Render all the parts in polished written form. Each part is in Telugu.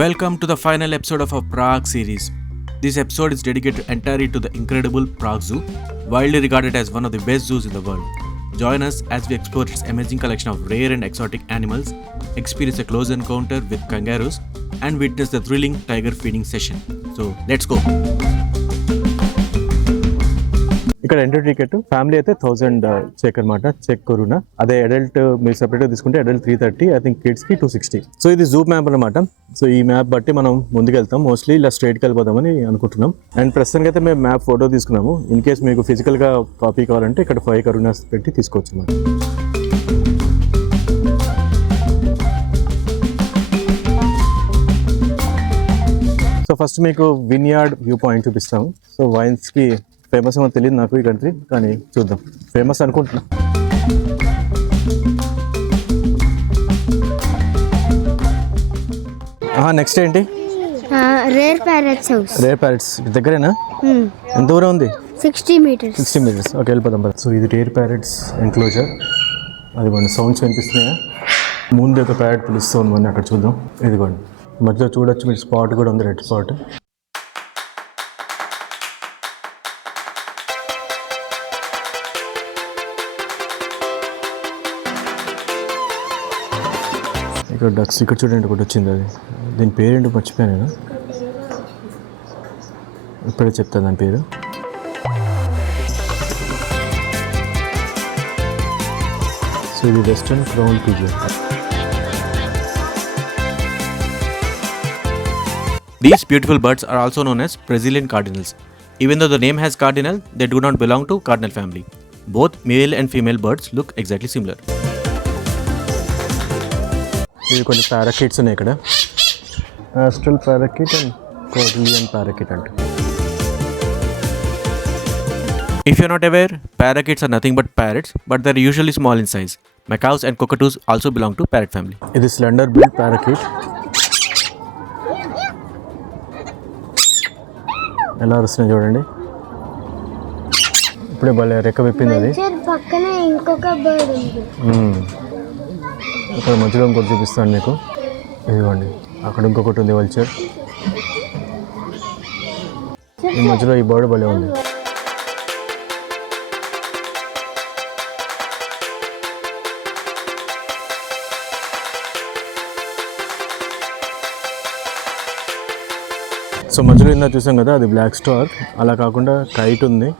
Welcome to the final episode of our Prague series. This episode is dedicated entirely to the incredible Prague Zoo, widely regarded as one of the best zoos in the world. Join us as we explore its amazing collection of rare and exotic animals, experience a close encounter with kangaroos, and witness the thrilling tiger feeding session. So, let's go! ఇక్కడ ఎంట్రీ టికెట్ ఫ్యామిలీ అయితే 1000 చెక్ అనమాట, చెక్ కొరునా. అదే అడల్ట్ మీరు సెపరేట్గా తీసుకుంటే అడల్ట్ 330, ఐ థింక్ కిడ్స్కి 260. సో ఇది జూ మ్యాప్ అనమాట. సో ఈ మ్యాప్ బట్టి మనం ముందుకెళ్తాం. మోస్ట్లీ ఇలా స్ట్రైట్కి వెళ్ళిపోదామని అనుకుంటున్నాం. అండ్ ప్రస్తుతానికి అయితే మేము మ్యాప్ ఫోటో తీసుకున్నాము. ఇన్ కేస్ మీకు ఫిజికల్గా కాపీ కావాలంటే ఇక్కడ 5 కరునాస్ పెట్టి తీసుకోవచ్చు అన్నమాట. సో ఫస్ట్ మీకు విన్యార్డ్ వ్యూ పాయింట్ చూపిస్తాము. సో వైన్స్కి ఫేమస్ ఏమో తెలియదు నాకు ఈ కంట్రీ, కానీ చూద్దాం. ఫేమస్ అనుకుంటున్నా. నెక్స్ట్ ఏంటి? Rare parrots house. Rare parrots దగ్గరేనా? ఎంత దూరం ఉంది? 60 మీటర్స్. ఓకే, వెళ్ళిపోదాం. సో ఇది రేర్ ప్యారెట్స్ ఎన్క్లోజర్. అదిగోండి సౌండ్స్ వినిపిస్తున్నాయా? ముందు ఒక ప్యారెట్ పిలుస్తూ ఉంది, అక్కడ చూద్దాం. ఇదిగోండి మధ్యలో చూడొచ్చు, మీరు స్పాట్ కూడా ఉంది, రెడ్ స్పాట్. ఇక్కడ డక్స్ ఇక్కడ చూడండి ఒకటి వచ్చింది. అది దీని పేరేంటో మర్చిపోయాను నేను, ఇప్పుడే చెప్తాను దాని పేరు. సో ఇది western crown pigeon. These beautiful birds are also known as Brazilian cardinals. Even though the name has cardinal, they do not belong to cardinal family. Both male and female birds look exactly similar. ఇవి కొన్ని పారాకిట్స్ ఉన్నాయి ఇక్కడ. ఆస్ట్రల్ పారాకిట్ అండ్ కోర్లియన్ పారాకిట్ అంట. If you're not aware, parakeets are nothing but parrots, but they're usually small in size. Macaws and cockatoos also belong to parrot family. ఇది స్లెండర్ బిల్ పారాకిట్. ఎలా వస్తున్నాయి చూడండి. ఇప్పుడే భలే రెక్క విప్పింది అది. పక్కన ఇంకొక బర్డ్ ఉంది. ఇక్కడ మధ్యలో ఇంకోటి చూపిస్తాను మీకు. ఇదిగోండి అక్కడ ఇంకొకటి ఉంది, వల్చర్. ఈ మధ్యలో ఈ బర్డ్ భలే ఉంది. సో మధ్యలో ఇందా చూసాం కదా, అది బ్లాక్ స్టార్. అలా కాకుండా కైట్ ఉంది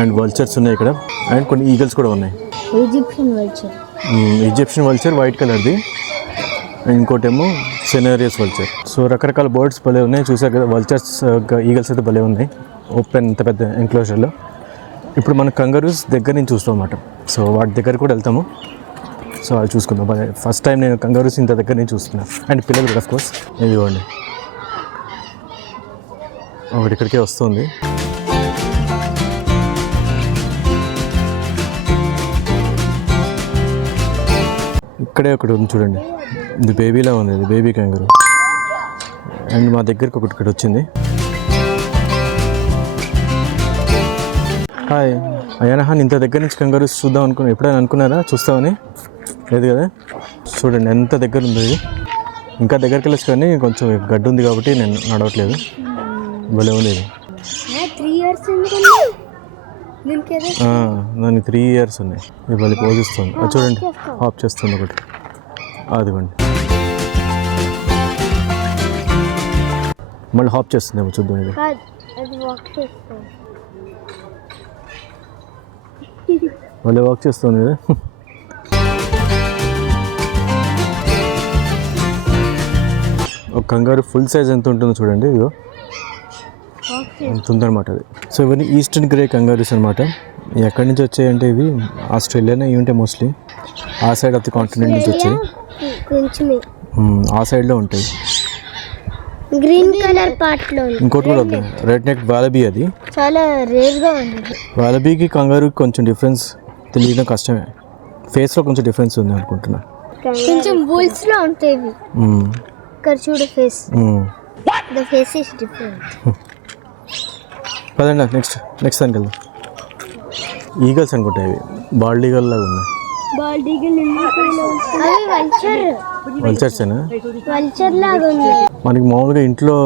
అండ్ వల్చర్స్ ఉన్నాయి ఇక్కడ, అండ్ కొన్ని ఈగల్స్ కూడా ఉన్నాయి. ఈజిప్షియన్ వల్చర్ వైట్ కలర్ది, అండ్ ఇంకోటేమో సెనేరియస్ వల్చర్. సో రకరకాల బర్డ్స్ భలే ఉన్నాయి, చూసారు కదా. వల్చర్స్, ఈగల్స్ అయితే భలే ఉన్నాయి ఓపెన్ ఇంత పెద్ద ఎన్క్లోజర్లో. ఇప్పుడు మన కంగరూస్ దగ్గర నుంచి చూస్తాం అన్నమాట. సో వాటి దగ్గర కూడా వెళ్తాము. సో అది చూసుకుందాం. ఫస్ట్ టైం నేను కంగరూస్ ఇంత దగ్గర నుంచి చూస్తున్నాను, అండ్ పిల్లలు కూడా ఆఫ్ కోర్స్. ఇదిగోండి ఒకటి ఇక్కడికే వస్తుంది. ఇక్కడే ఒకటి ఉంది చూడండి, ఇది బేబీలా ఉంది, ఇది బేబీ కంగరూ. అండ్ మా దగ్గరికి ఒకటి ఇక్కడ వచ్చింది. హాయ్ అయ్యానహాన్, ఇంత దగ్గర నుంచి కంగరూస్ చూద్దాం అనుకున్నా. ఎప్పుడైనా అనుకున్నారా చూస్తామని? లేదు కదా. చూడండి ఎంత దగ్గర ఉంది ఇది. ఇంకా దగ్గరికి వెళ్ళచ్చు, కానీ కొంచెం గడ్డి ఉంది కాబట్టి నేను నడవట్లేదు. భలే ఉంది ఇది. దానికి 3 ఇయర్స్ ఉన్నాయి. ఇది భలే పోజిస్తుంది. అది చూడండి, హాప్ చేస్తుంది ఒకటి. అదిగోండి మళ్ళీ హాప్ చేస్తుందేమో, చూద్దాం. ఇది భలే వాక్ చేస్తుంది ఇది. ఒక కంగారు ఫుల్ సైజ్ ఎంత ఉంటుందో చూడండి. ఇదిగో ఎంత ఉందన్నమాట అది. సో ఇవన్నీ ఈస్టర్న్ గ్రే కంగారూస్ అనమాట. ఎక్కడి నుంచి వచ్చాయంటే ఇవి ఆస్ట్రేలియానే ఇవి మోస్ట్లీ. ఆ సైడ్ ఆఫ్ ది కాంటినెంట్ నుంచి వచ్చాయి. ఆ సైడ్లో ఉంటాయి. గ్రీన్ కలర్ పార్ట్ లో ఇంకోటి కూడా ఉంది, రెడ్ నెక్ వాలబీ. అది చాలా రేర్ గా ఉంది. వాలబీకి కంగారూకి కొంచెం డిఫరెన్స్ తెలియడం కష్టమే. ఫేస్ లో కొంచెం డిఫరెన్స్ ఉంది అనుకుంటున్నా. కొంచెం బుల్స్ లో ఉంటాయి. ఇక్కడ చూడు face, the face is different. పదండి నెక్స్ట్ దానికి వెళ్దాం. ఈగల్స్ అనుకుంటాయి, ఇవి బాల్డ్ ఈగల్ లాగా ఉన్నాయి. అవి వల్చర్సేనా? వల్చర్ లాగా ఉంది. మనకి మామూలుగా ఇంట్లో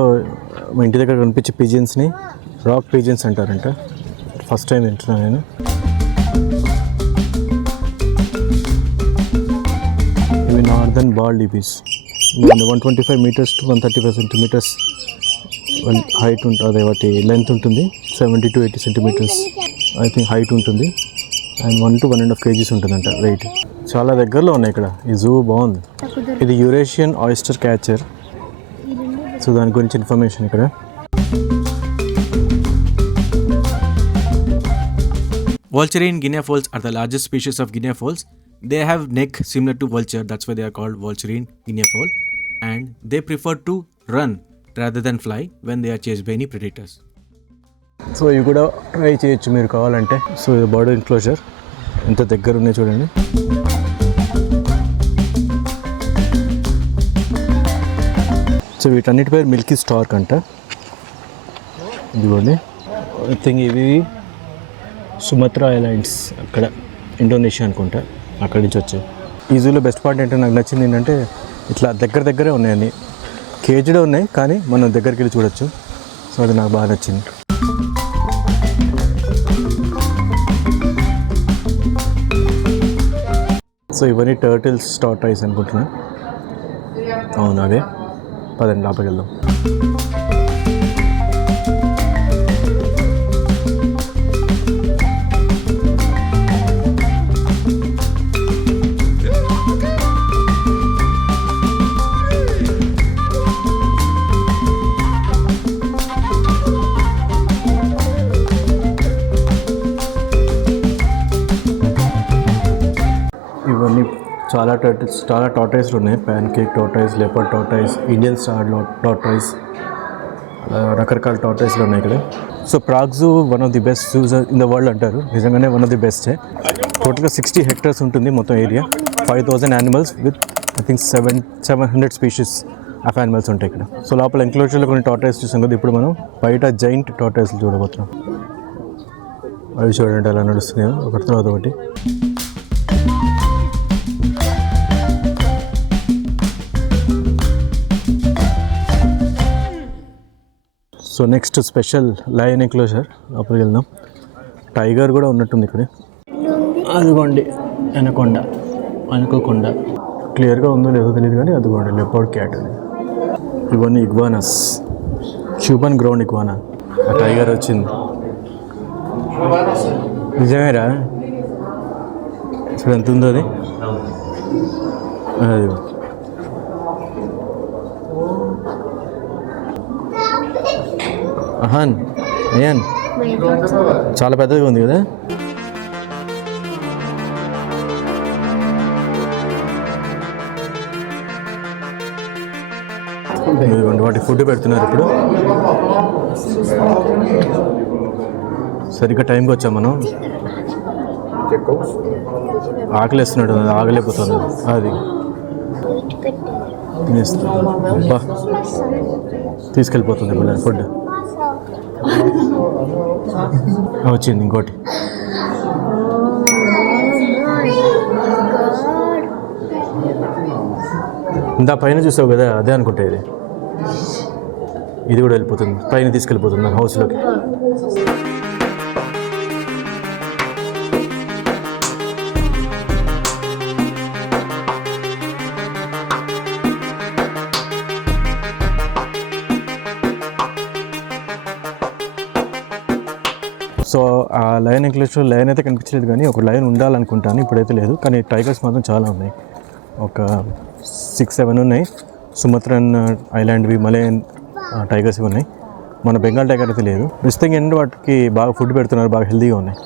మా ఇంటి దగ్గర కనిపించే పిజియన్స్ని రాక్ పిజియన్స్ అంటారంట. ఫస్ట్ టైం వింటున్నాను నేను. ఇవి northern bald ibis. 125 meters to 135 centimeters height ఉంటుంది. అదే వాటి లెంత్ ఉంటుంది. 70 to 80 centimeters I think height ఉంటుంది. అండ్ 1 to 1.5 kgs ఉంటుందంట వెయిట్. చాలా దగ్గరలో ఉన్నాయి ఇక్కడ. ఈ జూ బాగుంది. ఇది యూరేషియన్ ఆయిస్టర్ క్యాచర్. సో దాని గురించి ఇన్ఫర్మేషన్ ఇక్కడ. Vulturine guinea fowls are the largest species of guinea fowls. They have neck similar to vulture, that's why they are called vulturine guinea fowl, and they prefer to run rather than fly when they are chased by any predators. So ఇవి కూడా ట్రై చేయొచ్చు మీరు కావాలంటే. సో ఇది బర్డ్ ఎన్క్లోజర్ ఎంత దగ్గర ఉన్నాయి చూడండి. సో వీటన్నిటి పేరు మిల్కీ స్టార్క్ అంట. ఇదిగోండి. ఐ థింక్ ఇవి సుమత్రా ఐలాండ్స్, అక్కడ ఇండోనేషియా అనుకుంటా, అక్కడి నుంచి వచ్చాయి. ఈ జూలో బెస్ట్ పార్ట్ ఏంటంటే నాకు నచ్చింది ఏంటంటే ఇట్లా దగ్గరే ఉన్నాయని. కేజీడే ఉన్నాయి కానీ మనం దగ్గరికి వెళ్ళి చూడొచ్చు. సో అది నాకు బాగా నచ్చింది. సో ఇవన్నీ టర్టిల్స్ టార్టాయిస్ అనుకుంటున్నా. అవును అవే. పదండి లోపలికి వెళ్దాం. ఇవన్నీ చాలా టార్టాయిస్లు ఉన్నాయి. Pan cake tortoise, leopard tortoise, Indian star tortoise, రకరకాల టార్టాయిస్లు ఉన్నాయి ఇక్కడ. So Prague zoo one of the best juice in the world అంటారు. నిజంగానే వన్ ఆఫ్ ది బెస్టే. టోటల్గా 60 hectares ఉంటుంది మొత్తం area. 5,000 animals with I think 700 species of animals ఉంటాయి ఇక్కడ. సో లోపల ఎంక్లోజర్లో కొన్ని టార్టాయిస్ చూసాం కదా. ఇప్పుడు మనం బయట జైంట్ టార్టాయిస్లు చూడబోతున్నాం. అవి చూడండి అలా నడుస్తున్నాయి ఒకటి తర్వాత ఒకటి. So next special lion enclosure. లోపలికి వెళ్దాం. టైగర్ కూడా ఉన్నట్టుంది ఇక్కడ. అదిగోండి అనుకోకుండా క్లియర్గా ఉందో లేదో తెలియదు కానీ అదిగోండి లెపర్డ్ క్యాట్ అని. ఇవన్నీ ఇగ్వానాస్, క్యూబన్ గ్రౌండ్ ఇగ్వానా. ఆ టైగర్ వచ్చింది. నిజమేరా? ఇప్పుడు ఎంత ఉందో అది. అహాన్ అయ్యాన్ చాలా పెద్దగా ఉంది కదా. వాటి ఫుడ్ పెడుతున్నారు ఇప్పుడు. సరిగ్గా టైంకి వచ్చాం మనం. ఆకలిస్తున్నాడు, ఆగలేకపోతుంది. అది తినేస్తా తీసుకెళ్ళిపోతుంది ఇప్పుడు ఫుడ్. వచ్చింది ఇంకోటి. ఇందా పైన చూసావు కదా, అదే అనుకుంటా ఇది. ఇది కూడా వెళ్ళిపోతుంది, పైన తీసుకెళ్ళిపోతుంది మన హౌస్లోకి. సో ఆ లయన్ ఎంక్లోజర్లో లయన్ అయితే కనిపించలేదు కానీ ఒక లయన్ ఉండాలనుకుంటాను. ఇప్పుడైతే లేదు కానీ టైగర్స్ మాత్రం చాలా ఉన్నాయి. ఒక 6-7 ఉన్నాయి. సుమత్రన్ ఐలాండ్వి, మలయన్ టైగర్స్ ఇవి ఉన్నాయి. మన బెంగాల్ టైగర్ అయితే లేదు. విస్తృతంగా ఏంటంటే వాటికి బాగా ఫుడ్ పెడుతున్నారు, బాగా హెల్తీగా ఉన్నాయి.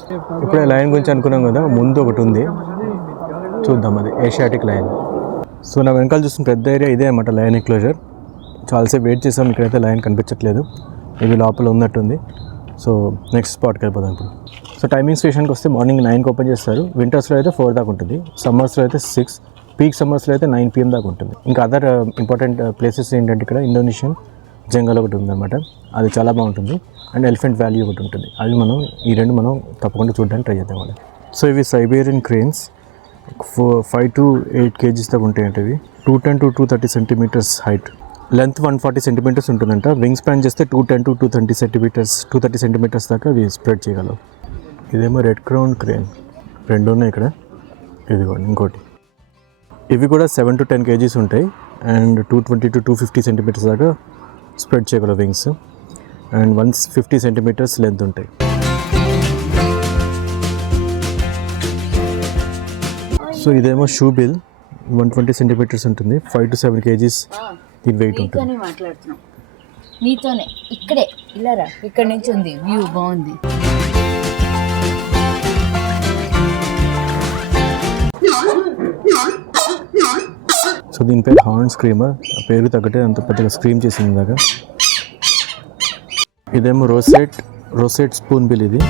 ఇప్పుడే లయన్ గురించి అనుకున్నాం కదా, ముందు ఒకటి ఉంది చూద్దాం. అది ఏషియాటిక్ లయన్. సో నా వెనకాల చూస్తున్న పెద్ద ఏరియా ఇదే అన్నమాట లయన్ ఎంక్లోజర్. చాలాసేపు వెయిట్ చేసాం, ఇక్కడైతే లయన్ కనిపించట్లేదు. ఇది లోపల ఉన్నట్టుంది. సో నెక్స్ట్ స్పాట్కి వెళ్ళిపోదాం ఇప్పుడు. సో టైమింగ్ స్టేషన్కి వస్తే మార్నింగ్ 9కి ఓపెన్ చేస్తారు. వింటర్స్లో అయితే 4 దాకా ఉంటుంది. సమ్మర్స్లో అయితే 6, పీక్ సమ్మర్స్లో అయితే 9 PM దాకా ఉంటుంది. ఇంకా అదర్ ఇంపార్టెంట్ ప్లేసెస్ ఏంటంటే ఇక్కడ ఇండోనేషియన్ జంగల్ ఒకటి ఉందన్నమాట. అది చాలా బాగుంటుంది. అండ్ ఎలిఫెంట్ వ్యాలీ ఒకటి ఉంటుంది. అవి మనం ఈ రెండు మనం తప్పకుండా చూడడానికి ట్రై చేద్దాం. సో ఇవి సైబేరియన్ క్రేన్స్. 5 to 8 kgs దాకా ఉంటాయంట ఇవి. 210 to 230 centimetres height, length 140 centimetres ఉంటుందంట. వింగ్ స్పాన్ చేస్తే 210 to 230 సెంటీమీటర్స్ దాకా అవి స్ప్రెడ్ చేయగలవు. ఇదేమో రెడ్ క్రౌన్ క్రేన్, రెండు ఉన్నాయి ఇక్కడ. ఇదిగోండి ఇంకోటి. ఇవి కూడా 7 to 10 kgs ఉంటాయి అండ్ 220 to 250 సెంటీమీటర్స్ దాకా స్ప్రెడ్ చేయగలవు వింగ్స్ అండ్ 150 సెంటీమీటర్స్ లెంత్ ఉంటాయి. సో ఇదేమో షూ బిల్, 120 సెంటీమీటర్స్ ఉంటుంది. 5 to 7 kgs దీని వెయిట్ ఉంటుంది. మాట్లాడుతున్నాం నీతోనే, ఇక్కడే ఇలారా, ఇక్కడ నుంచి ఉంది వ్యూ బాగుంది. సో దీని పేరు హార్న్ స్క్రీమర్, ఆ పేరు తగ్గట్టే అంత పెద్దగా స్క్రీమ్ చేసింది దాకా. ఇదేమో రోసెట్ స్పూన్ బిల్. ఇది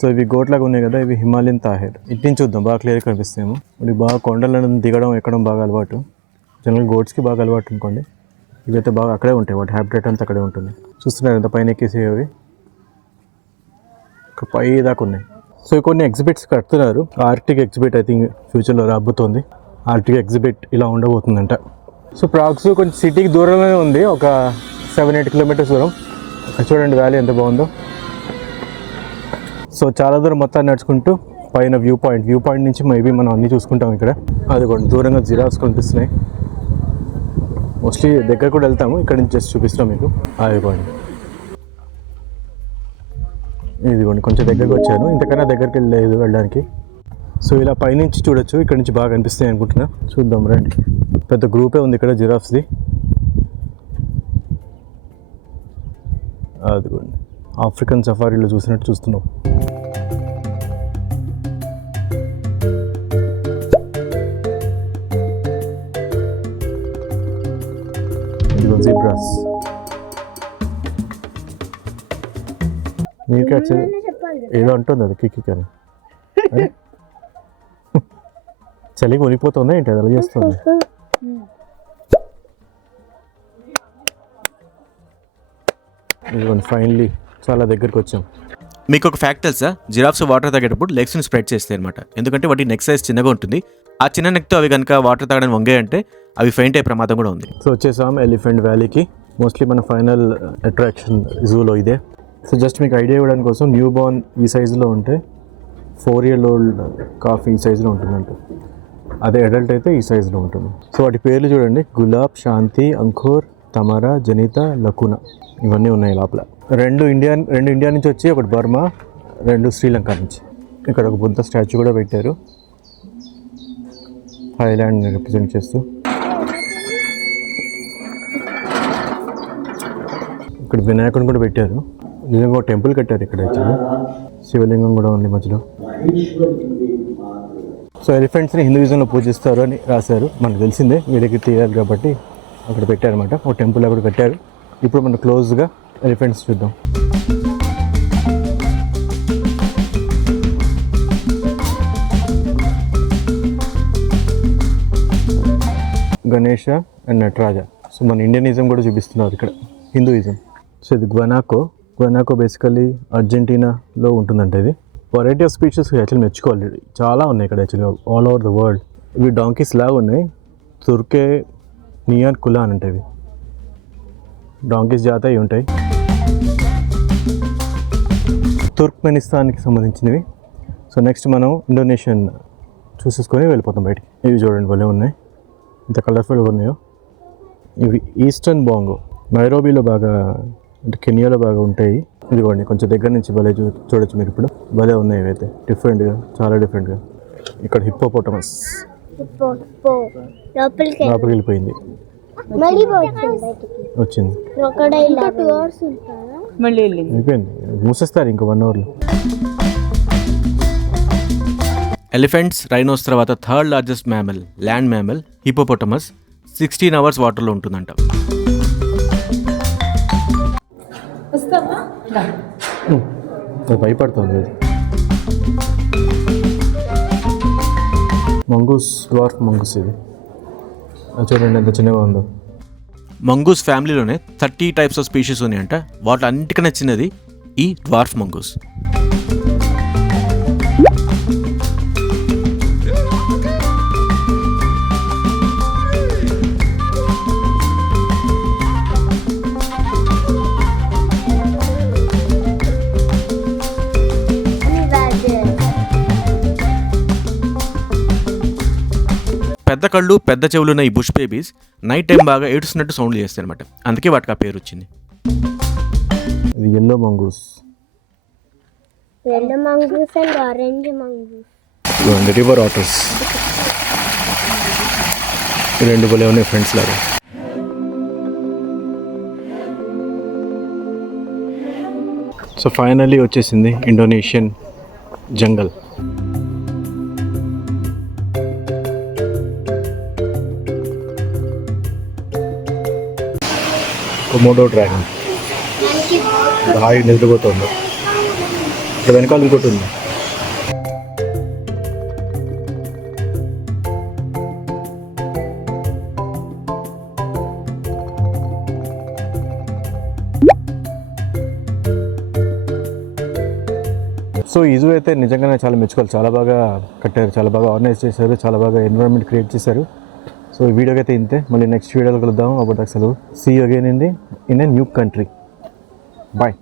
సో ఇవి గోట్లాగా ఉన్నాయి కదా, ఇవి హిమాలయన్ తాహేర్. ఇటు నుంచి చూద్దాం, బాగా క్లియర్గా కనిపిస్తాయేమో. ఇది బాగా కొండలను దిగడం ఎక్కడం బాగా అలవాటు. జనరల్ గోట్స్కి బాగా అలవాటు అనుకోండి. ఇవైతే బాగా అక్కడే ఉంటాయి, వాటి హ్యాబిటేట్ అంతా అక్కడే ఉంటుంది. చూస్తున్నారు ఎంత పైన ఎక్కేసి అవి ఇక్కడ పై దాకా ఉన్నాయి. సో కొన్ని ఎగ్జిబిట్స్ కడుతున్నారు. ఆర్కిటిక్ ఎగ్జిబిట్ ఐ థింక్ ఫ్యూచర్లో రాబోతోంది. ఆర్కిటిక్ ఎగ్జిబిట్ ఇలా ఉండబోతుందంట. సో ప్రాగ్ జూ కొంచెం సిటీకి దూరంలోనే ఉంది, ఒక 7-8 kilometers దూరం. చూడండి వ్యాలీ ఎంత బాగుందో. సో చాలా దూరం మొత్తాన్ని నడుచుకుంటూ పైన వ్యూ పాయింట్ నుంచి మేబీ మనం అన్నీ చూసుకుంటాం ఇక్కడ. అదిగోండి దూరంగా జిరాఫ్స్ కనిపిస్తున్నాయి. మోస్ట్లీ దగ్గర కూడా వెళ్తాము, ఇక్కడ నుంచి జస్ట్ చూపిస్తాం మీకు. అదిగోండి ఇదిగోండి కొంచెం దగ్గరకు వచ్చాను, ఇంతకన్నా దగ్గరికి వెళ్ళడానికి. సో ఇలా పైనుంచి చూడొచ్చు, ఇక్కడ నుంచి బాగా కనిపిస్తాయి అనుకుంటున్నా. చూద్దాం రండి. పెద్ద గ్రూపే ఉంది ఇక్కడ జిరాఫ్స్ది. అదిగోండి ఆఫ్రికన్ సఫారీలో చూసినట్టు చూస్తున్నాం. ఇదిగో జీబ్రాస్. మీకు ఏదో అంటుంది అది కిక్కి కానీ చలికి వణిపోతుందా ఏంటి, అది అలా చేస్తుంది. ఇదిగోండి ఫైనలీ చాలా దగ్గరికి వచ్చాం. మీకు ఒక ఫ్యాక్ట్ తెలుసా, జిరాఫ్స్ వాటర్ తాగేటప్పుడు లెగ్స్ని స్ప్రెడ్ చేస్తాయి అనమాట. ఎందుకంటే వాటి నెక్ సైజ్ చిన్నగా ఉంటుంది. ఆ చిన్న నెక్తో అవి కనుక వాటర్ తాగడానికి వంగాయంటే అవి ఫెయింట్ అయ్యే ప్రమాదం కూడా ఉంది. సో వచ్చేసాం ఎలిఫెంట్ వ్యాలీకి. మోస్ట్లీ మన ఫైనల్ అట్రాక్షన్ జూలో ఇదే. సో జస్ట్ మీకు ఐడియా ఇవ్వడానికి కోసం, న్యూ బోర్న్ ఈ సైజులో ఉంటే 4-year-old కాఫీ ఈ సైజులో ఉంటుందంట. అదే అడల్ట్ అయితే ఈ సైజులో ఉంటుంది. సో వాటి పేర్లు చూడండి, గులాబ్, శాంతి, అంకుర్, తమరా, జనిత, లకునా ఇవన్నీ ఉన్నాయి లోపల. రెండు ఇండియా నుంచి వచ్చి, ఒకటి బర్మా, 2 శ్రీలంక నుంచి. ఇక్కడ ఒక బుద్ధ స్టాచ్యూ కూడా పెట్టారు, థాయిలాండ్ని రిప్రజెంట్ చేస్తూ. ఇక్కడ వినాయకుడిని కూడా పెట్టారు. నిజంగా ఒక టెంపుల్ కట్టారు ఇక్కడ. యాక్చువల్లీ శివలింగం కూడా ఉంది మధ్యలో. సో ఎలిఫెంట్స్ని హిందూయిజంలో పూజిస్తారు అని రాశారు, మనకు తెలిసిందే, వీడికి తీయాలి కాబట్టి అక్కడ పెట్టారనమాట. ఒక టెంపుల్ అక్కడ కట్టారు. ఇప్పుడు మనం క్లోజ్గా ఎలిఫెంట్స్ చూద్దాం. గణేష అండ్ నటరాజ. సో మన ఇండియనిజం కూడా చూపిస్తున్నారు ఇక్కడ, హిందూయిజం. సో ఇది గ్వనాకో బేసికల్లీ అర్జెంటీనాలో ఉంటుందంట. ఇది వెరైటీ ఆఫ్ స్పీషెస్ యాక్చువల్లీ మెచ్చుకోవాలి, చాలా ఉన్నాయి ఇక్కడ actually all over the world. ఇవి డాంకీస్ లాగా ఉన్నాయి. తుర్కే నియాన్ కులా అని అంటే ఇవి డాంకీస్ జాత ఇవి ఉంటాయి. తుర్క్మెనిస్తాన్కి సంబంధించినవి. సో నెక్స్ట్ మనం ఇండోనేషియన్ చూసేసుకొని వెళ్ళిపోతాం బయటికి. ఇవి చూడండి భలే ఉన్నాయి, ఇంత కలర్ఫుల్గా ఉన్నాయో. ఇవి ఈస్టర్న్ బోంగో, నైరోబీలో బాగా అంటే కెనియాలో బాగా ఉంటాయి. ఇదిగోండి కొంచెం దగ్గర నుంచి భలే చూడొచ్చు మీరు. ఇప్పుడు భలే ఉన్నాయి ఇవైతే, డిఫరెంట్గా, చాలా డిఫరెంట్గా. ఇక్కడ హిప్పోపోటమస్ లోపలికి వెళ్ళిపోయింది, వచ్చింది, అయిపోయింది, మూసేస్తారు ఇంకో 1 hourలో. ఎలిఫెంట్స్, రైనోస్ తర్వాత third largest mammal, land mammal hippopotamus 16 hours వాటర్లో ఉంటుందంట. భయపడుతుంది. Mongoose, dwarf mongoose. ఇది చూడండి ఎంత చిన్నగా ఉందో. మంగూస్ ఫ్యామిలీలోనే 30 టైప్స్ ఆఫ్ స్పీషీస్ ఉన్నాయంట. వాటి అన్నిటికన్నా చిన్నది ఈ డ్వార్ఫ్ మంగూస్. పెద్ద కళ్ళు పెద్ద చెవులున్న ఈ బుష్ బేబీస్ నైట్ టైం బాగా ఏడుస్తున్నట్టు సౌండ్లు చేస్తాయి అనమాట. అందుకే వాటికి ఆ పేరు వచ్చింది. ఇది yellow mongoose. yellow mongoose and orange mongoose. ఇవన్నీ రివర్ ఆటర్స్. ఈ రెండు భలే ఉన్నాయి ఫ్రెండ్స్ లాగా. సో ఫైనల్లీ వచ్చేసింది ఇండోనేషియన్ జంగల్. కొమోడో డ్రాగన్ హాయి నిద్రపోతుంది. ఇక్కడ వెనకాల ఇంకోటి ఉంది. సో ఈ జూ అయితే నిజంగానే చాలా మెచ్చుకోవాలి. చాలా బాగా కట్టారు, చాలా బాగా ఆర్గనైజ్ చేశారు, చాలా బాగా ఎన్విరాన్మెంట్ క్రియేట్ చేశారు. సో ఈ వీడియోకి అయితే ఇంతే. మళ్ళీ నెక్స్ట్ వీడియోలో కలుద్దాం. అప్పుడు అసలు see you again in a new country. Bye.